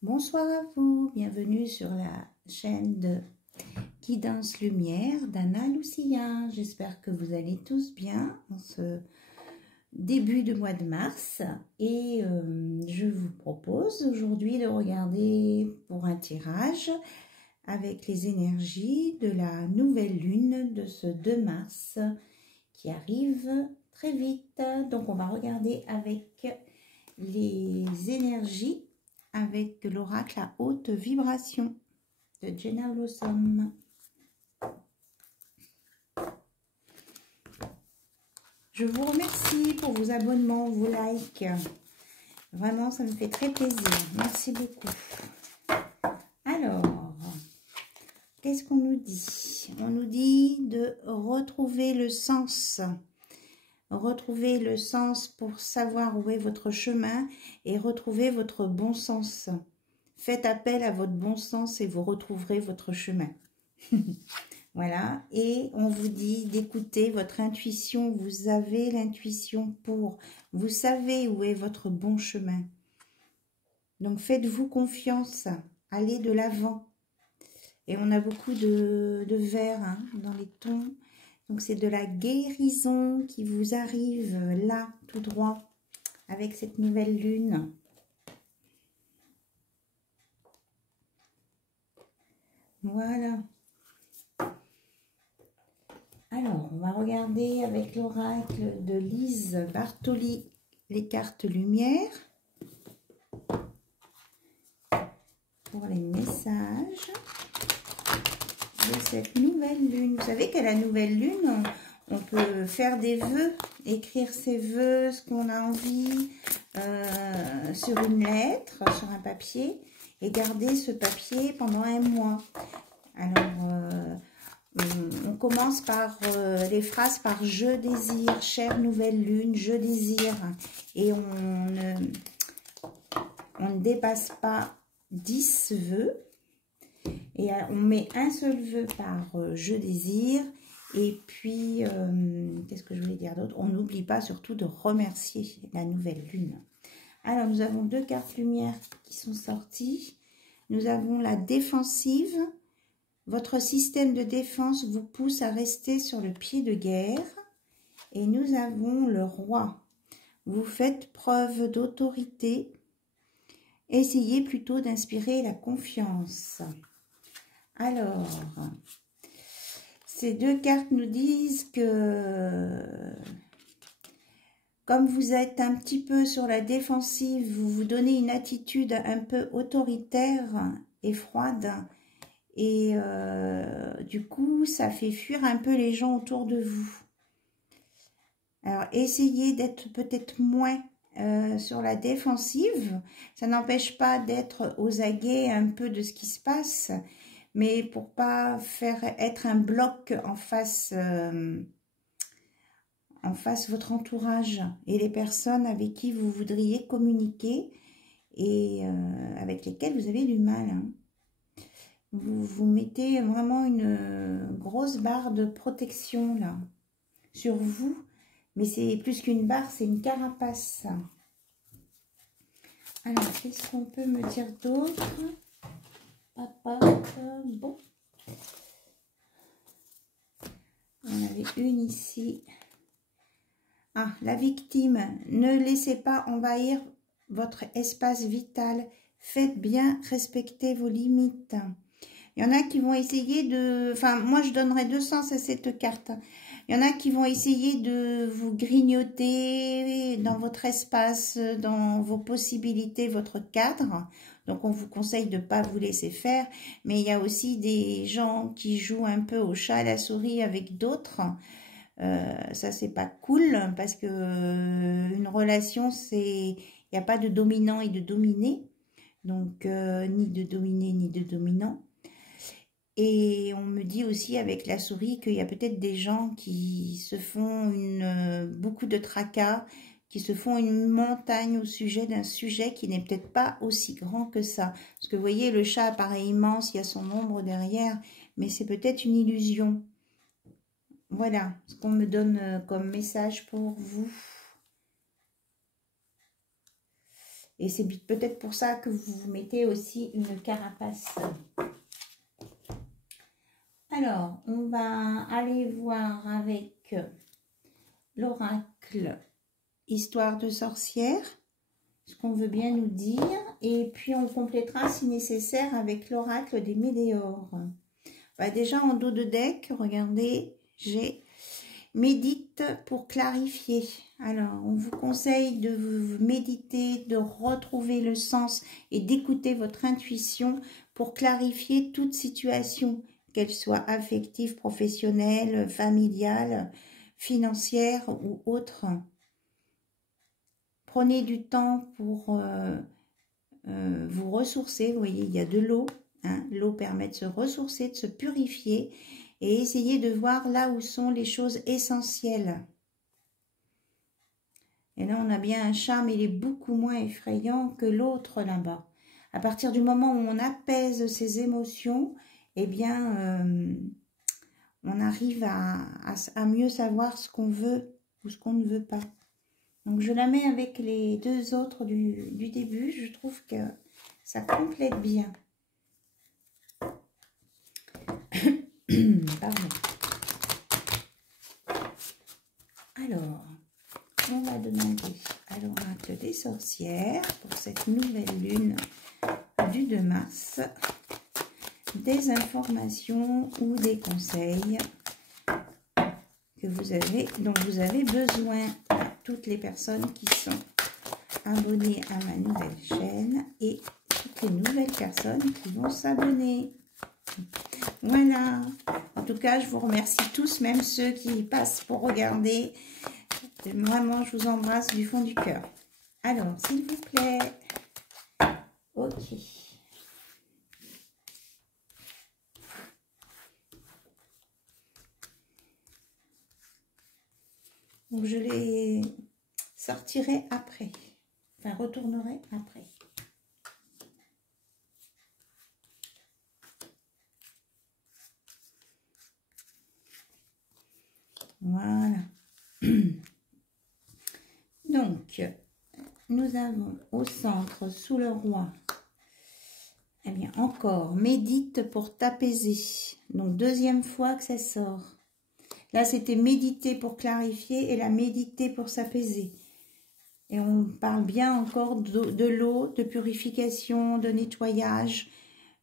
Bonsoir à vous, bienvenue sur la chaîne de Guidance Lumière d'Anna Lucia. J'espère que vous allez tous bien en ce début de mois de mars. Et je vous propose aujourd'hui de regarder pour un tirage avec les énergies de la nouvelle lune de ce 2 mars qui arrive très vite. Donc on va regarder avec les énergies avec l'oracle à haute vibration de Jenna Blossom. Je vous remercie pour vos abonnements, vos likes. Vraiment, ça me fait très plaisir. Merci beaucoup. Alors, qu'est-ce qu'on nous dit? On nous dit de retrouver le sens. Retrouver le sens pour savoir où est votre chemin et retrouver votre bon sens. Faites appel à votre bon sens et vous retrouverez votre chemin. Voilà, et on vous dit d'écouter votre intuition. Vous avez l'intuition pour, vous savez où est votre bon chemin. Donc faites-vous confiance, allez de l'avant. Et on a beaucoup de vert hein, dans les tons. Donc c'est de la guérison qui vous arrive là, tout droit, avec cette nouvelle lune. Voilà. Alors, on va regarder avec l'oracle de Lise Bartoli les cartes lumière pour les messages de cette nouvelle lune. Vous savez qu'à la nouvelle lune, on peut faire des vœux, écrire ses vœux, ce qu'on a envie sur une lettre, sur un papier et garder ce papier pendant un mois. Alors, on commence par les phrases par « je désire »,« chère nouvelle lune »,« je désire ». Et on ne dépasse pas 10 vœux. Et on met un seul vœu par « je désire ». Et puis, qu'est-ce que je voulais dire d'autre? On n'oublie pas surtout de remercier la nouvelle lune. Alors, nous avons deux cartes lumière qui sont sorties. Nous avons la défensive. Votre système de défense vous pousse à rester sur le pied de guerre. Et nous avons le roi. Vous faites preuve d'autorité. Essayez plutôt d'inspirer la confiance. Alors, ces deux cartes nous disent que comme vous êtes un petit peu sur la défensive, vous vous donnez une attitude un peu autoritaire et froide. Et du coup, ça fait fuir un peu les gens autour de vous. Alors, essayez d'être peut-être moins sur la défensive. Ça n'empêche pas d'être aux aguets un peu de ce qui se passe. Mais pour pas faire être un bloc en face votre entourage et les personnes avec qui vous voudriez communiquer et avec lesquelles vous avez du mal. Hein. Vous mettez vraiment une grosse barre de protection là, sur vous. Mais c'est plus qu'une barre, c'est une carapace. Alors, qu'est-ce qu'on peut me dire d'autre? Bon. On avait une ici. Ah, la victime. Ne laissez pas envahir votre espace vital. Faites bien respecter vos limites. Il y en a qui vont essayer de... Enfin, moi, je donnerais deux sens à cette carte. Il y en a qui vont essayer de vous grignoter dans votre espace, dans vos possibilités, votre cadre. Donc, on vous conseille de ne pas vous laisser faire. Mais il y a aussi des gens qui jouent un peu au chat à la souris avec d'autres. Ça, c'est pas cool parce que une relation, c'est... Il n'y a pas de dominant et de dominé. Donc, ni de dominé, ni de dominant. Et on me dit aussi avec la souris qu'il y a peut-être des gens qui se font beaucoup de tracas, qui se font une montagne au sujet d'un sujet qui n'est peut-être pas aussi grand que ça. Parce que vous voyez, le chat paraît immense, il y a son ombre derrière, mais c'est peut-être une illusion. Voilà ce qu'on me donne comme message pour vous. Et c'est peut-être pour ça que vous vous mettez aussi une carapace. Alors, on va aller voir avec l'oracle Histoire de sorcière, ce qu'on veut bien nous dire. Et puis, on complétera si nécessaire avec l'oracle des météores. Bah, déjà, en dos de deck, regardez, j'ai médite pour clarifier. Alors, on vous conseille de vous méditer, de retrouver le sens et d'écouter votre intuition pour clarifier toute situation, qu'elle soit affective, professionnelle, familiale, financière ou autre. Prenez du temps pour vous ressourcer. Vous voyez, il y a de l'eau. Hein. L'eau permet de se ressourcer, de se purifier et essayer de voir là où sont les choses essentielles. Et là, on a bien un chat, mais il est beaucoup moins effrayant que l'autre là-bas. À partir du moment où on apaise ses émotions, eh bien, on arrive à mieux savoir ce qu'on veut ou ce qu'on ne veut pas. Donc, je la mets avec les deux autres du début. Je trouve que ça complète bien. Pardon. Alors, on va demander à l'oracle des sorcières pour cette nouvelle lune du 2 mars des informations ou des conseils que vous avez, dont vous avez besoin à toutes les personnes qui sont abonnées à ma nouvelle chaîne et toutes les nouvelles personnes qui vont s'abonner. Voilà. En tout cas, je vous remercie tous, même ceux qui passent pour regarder. Vraiment, je vous embrasse du fond du cœur. Alors, s'il vous plaît. Ok. Donc, je les sortirai après. Enfin, retournerai après. Voilà. Donc, nous avons au centre, sous le roi, eh bien, encore, médite pour t'apaiser. Donc, deuxième fois que ça sort. Là, c'était méditer pour clarifier et la méditer pour s'apaiser. Et on parle bien encore de l'eau, de purification, de nettoyage,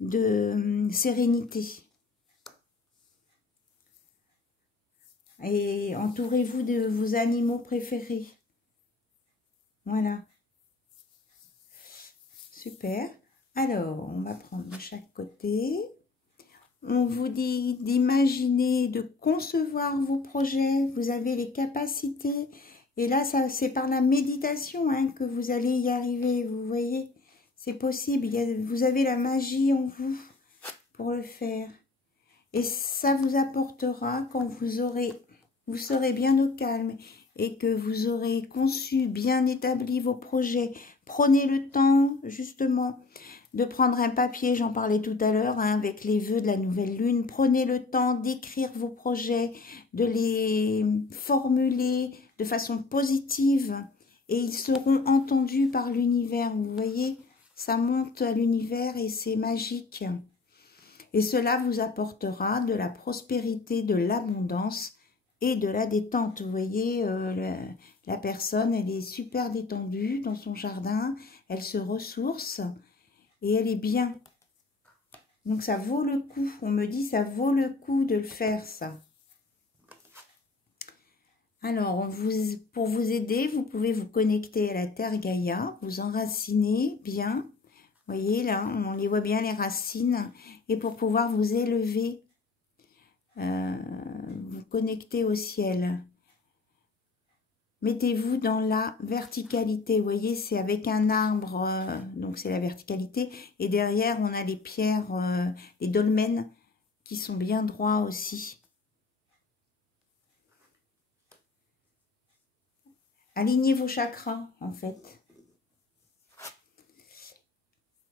de sérénité. Et entourez-vous de vos animaux préférés. Voilà. Super. Alors, on va prendre de chaque côté. On vous dit d'imaginer, de concevoir vos projets. Vous avez les capacités. Et là, c'est par la méditation hein, que vous allez y arriver. Vous voyez, c'est possible. Vous avez la magie en vous pour le faire. Et ça vous apportera quand vous serez bien au calme et que vous aurez conçu, bien établi vos projets. Prenez le temps, justement, de prendre un papier, j'en parlais tout à l'heure, hein, avec les vœux de la nouvelle lune. Prenez le temps d'écrire vos projets, de les formuler de façon positive et ils seront entendus par l'univers. Vous voyez, ça monte à l'univers et c'est magique. Et cela vous apportera de la prospérité, de l'abondance et de la détente. Vous voyez, la personne, elle est super détendue dans son jardin, elle se ressource et elle est bien. Donc ça vaut le coup, on me dit ça vaut le coup de le faire ça. Alors, pour vous aider, vous pouvez vous connecter à la Terre Gaïa, vous enraciner bien. Vous voyez là, on les voit bien les racines. Et pour pouvoir vous élever, vous connecter au ciel. Mettez-vous dans la verticalité. Vous voyez, c'est avec un arbre, donc c'est la verticalité. Et derrière, on a les pierres, les dolmens qui sont bien droits aussi. Alignez vos chakras, en fait.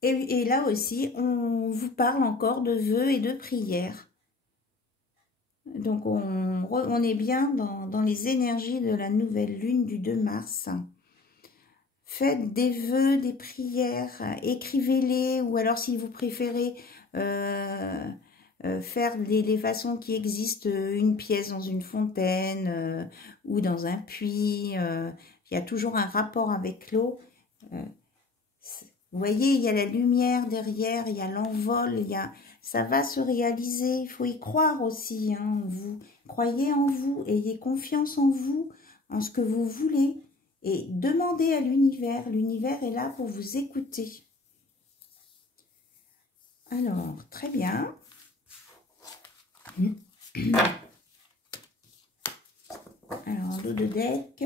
Et là aussi, on vous parle encore de vœux et de prières. Donc, on est bien dans les énergies de la nouvelle lune du 2 mars. faites des vœux, des prières, écrivez-les, ou alors si vous préférez faire les façons qui existent, une pièce dans une fontaine ou dans un puits, il y a toujours un rapport avec l'eau. Vous voyez, il y a la lumière derrière, il y a l'envol, ça va se réaliser. Il faut y croire aussi, hein, en vous. Croyez en vous, ayez confiance en vous, en ce que vous voulez. Et demandez à l'univers. L'univers est là pour vous écouter. Alors, très bien. Alors, dos de deck.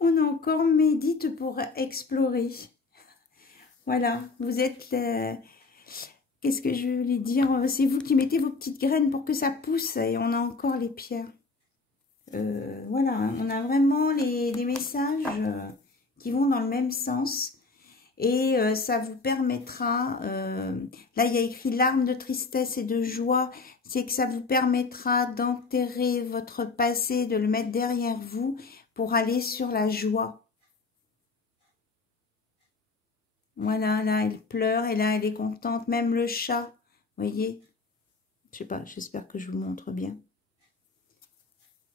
On a encore médite pour explorer. Voilà, vous êtes... Qu'est-ce que je voulais dire? C'est vous qui mettez vos petites graines pour que ça pousse et on a encore les pierres. Voilà, on a vraiment des messages qui vont dans le même sens. Et ça vous permettra, là il y a écrit larmes de tristesse et de joie, c'est que ça vous permettra d'enterrer votre passé, de le mettre derrière vous pour aller sur la joie. Voilà, là elle pleure et là elle est contente, même le chat, vous voyez, je sais pas, j'espère que je vous montre bien.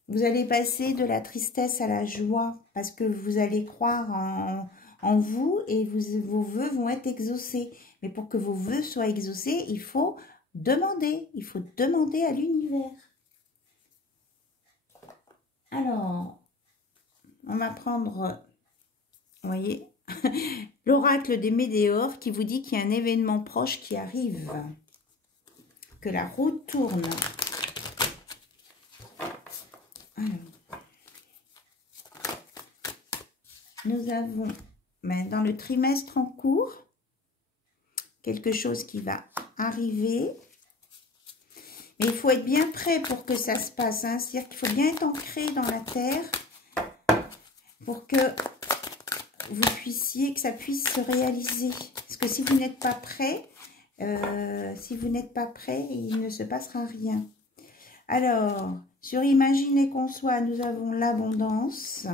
Vous allez passer de la tristesse à la joie parce que vous allez croire en vous et vos vœux vont être exaucés. Mais pour que vos vœux soient exaucés, il faut demander à l'univers. Alors, on va prendre, vous voyez, l'oracle des météores qui vous dit qu'il y a un événement proche qui arrive, que la roue tourne. Alors, nous avons dans le trimestre en cours quelque chose qui va arriver. Mais il faut être bien prêt pour que ça se passe. Hein. C'est-à-dire qu'il faut bien être ancré dans la terre pour que vous puissiez, que ça puisse se réaliser. Parce que si vous n'êtes pas prêt, il ne se passera rien. Alors, sur Imaginer qu'on soit, nous avons l'abondance.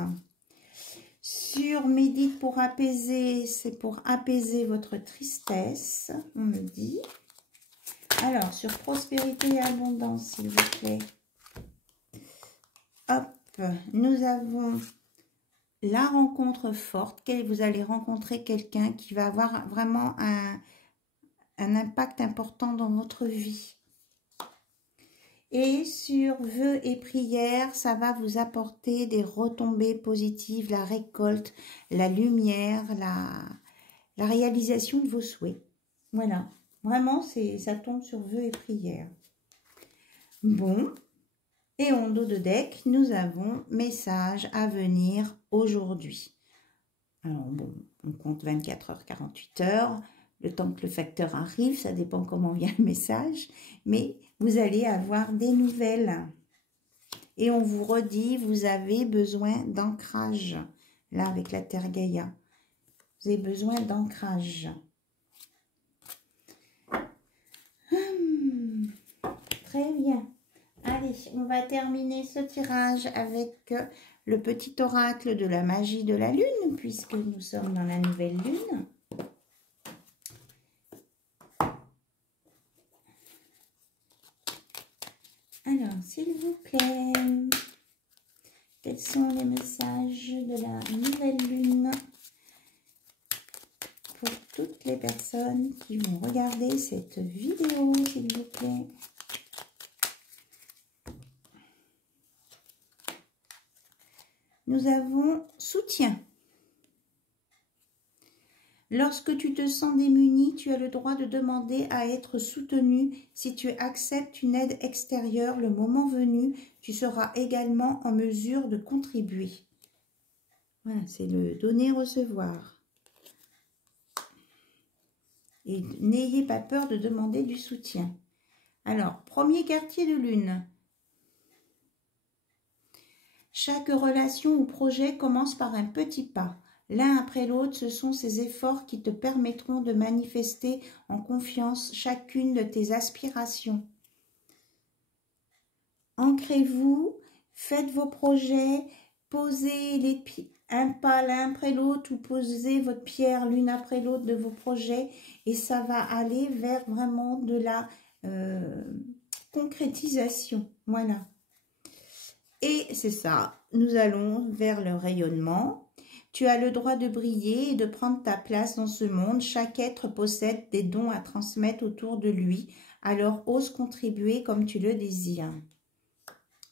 Sur Médite pour apaiser, c'est pour apaiser votre tristesse, on me dit. Alors, sur Prospérité et Abondance, s'il vous plaît. Hop, nous avons la rencontre forte. Vous allez rencontrer quelqu'un qui va avoir vraiment un impact important dans votre vie. Et sur vœux et prières, ça va vous apporter des retombées positives, la récolte, la lumière, la réalisation de vos souhaits. Voilà, vraiment, ça tombe sur vœux et prières. Bon, et en dos de deck, nous avons message à venir aujourd'hui. Alors bon, on compte 24 heures, 48 heures. Le temps que le facteur arrive, ça dépend comment vient le message, mais vous allez avoir des nouvelles. Et on vous redit, vous avez besoin d'ancrage. Là, avec la Terre Gaïa, vous avez besoin d'ancrage. Très bien. Allez, on va terminer ce tirage avec le petit oracle de la magie de la lune, puisque nous sommes dans la nouvelle lune. Alors, s'il vous plaît, quels sont les messages de la nouvelle lune pour toutes les personnes qui vont regarder cette vidéo, s'il vous plaît? Nous avons soutien. Lorsque tu te sens démuni, tu as le droit de demander à être soutenu. Si tu acceptes une aide extérieure, le moment venu, tu seras également en mesure de contribuer. Voilà, c'est le donner-recevoir. Et n'ayez pas peur de demander du soutien. Alors, premier quartier de lune. Chaque relation ou projet commence par un petit pas. L'un après l'autre, ce sont ces efforts qui te permettront de manifester en confiance chacune de tes aspirations. Ancrez-vous, faites vos projets, posez un pas l'un après l'autre ou posez votre pierre l'une après l'autre de vos projets et ça va aller vers vraiment de la concrétisation. Voilà. Et c'est ça, nous allons vers le rayonnement. Tu as le droit de briller et de prendre ta place dans ce monde. Chaque être possède des dons à transmettre autour de lui. Alors, ose contribuer comme tu le désires.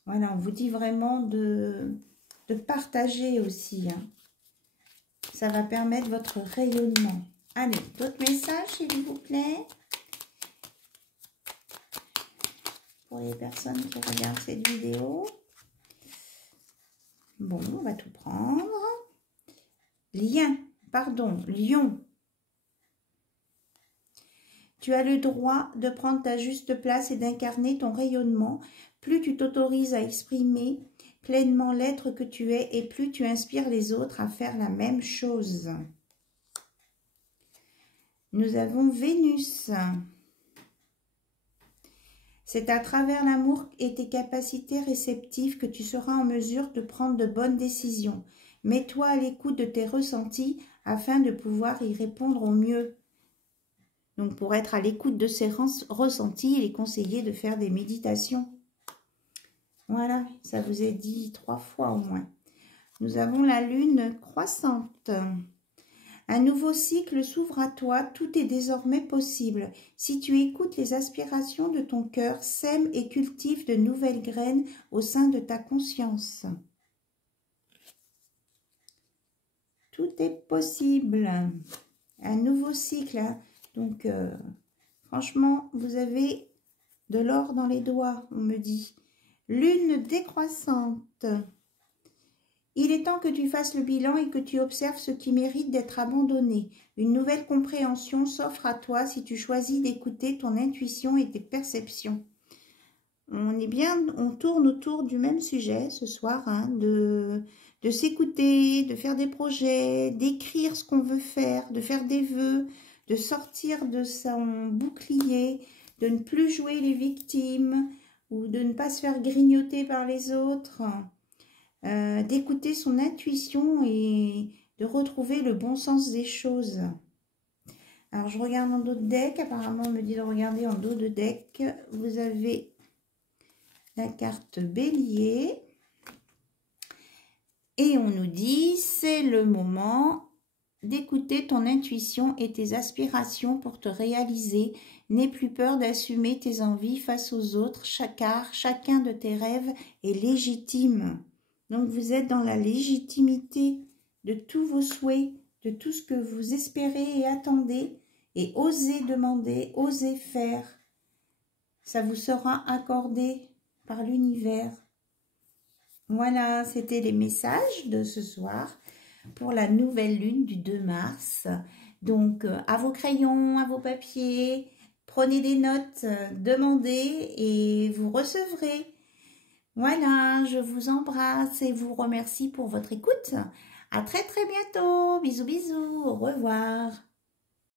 Voilà, on vous dit vraiment de partager aussi. Hein. Ça va permettre votre rayonnement. Allez, d'autres messages, s'il vous plaît. Pour les personnes qui regardent cette vidéo. Bon, on va tout prendre. Lion. Tu as le droit de prendre ta juste place et d'incarner ton rayonnement. Plus tu t'autorises à exprimer pleinement l'être que tu es et plus tu inspires les autres à faire la même chose. Nous avons Vénus. C'est à travers l'amour et tes capacités réceptives que tu seras en mesure de prendre de bonnes décisions. Mets-toi à l'écoute de tes ressentis afin de pouvoir y répondre au mieux. Donc, pour être à l'écoute de ces ressentis, il est conseillé de faire des méditations. Voilà, ça vous est dit 3 fois au moins. Nous avons la lune croissante. Un nouveau cycle s'ouvre à toi, tout est désormais possible. Si tu écoutes les aspirations de ton cœur, sème et cultive de nouvelles graines au sein de ta conscience. Tout est possible. Un nouveau cycle. Hein. Donc, franchement, vous avez de l'or dans les doigts, on me dit. Lune décroissante. Il est temps que tu fasses le bilan et que tu observes ce qui mérite d'être abandonné. Une nouvelle compréhension s'offre à toi si tu choisis d'écouter ton intuition et tes perceptions. On tourne autour du même sujet ce soir, hein, de s'écouter, de faire des projets, d'écrire ce qu'on veut faire, de faire des vœux, de sortir de son bouclier, de ne plus jouer les victimes ou de ne pas se faire grignoter par les autres. D'écouter son intuition et de retrouver le bon sens des choses. Alors, je regarde en dos de deck. Apparemment, on me dit de regarder en dos de deck. Vous avez la carte Bélier. Et on nous dit, c'est le moment d'écouter ton intuition et tes aspirations pour te réaliser. N'aie plus peur d'assumer tes envies face aux autres. Chacun de tes rêves est légitime. Donc, vous êtes dans la légitimité de tous vos souhaits, de tout ce que vous espérez et attendez. Et osez demander, osez faire. Ça vous sera accordé par l'univers. Voilà, c'était les messages de ce soir pour la nouvelle lune du 2 mars. Donc, à vos crayons, à vos papiers, prenez des notes, demandez et vous recevrez. Voilà, je vous embrasse et vous remercie pour votre écoute. À très très bientôt. Bisous bisous, au revoir.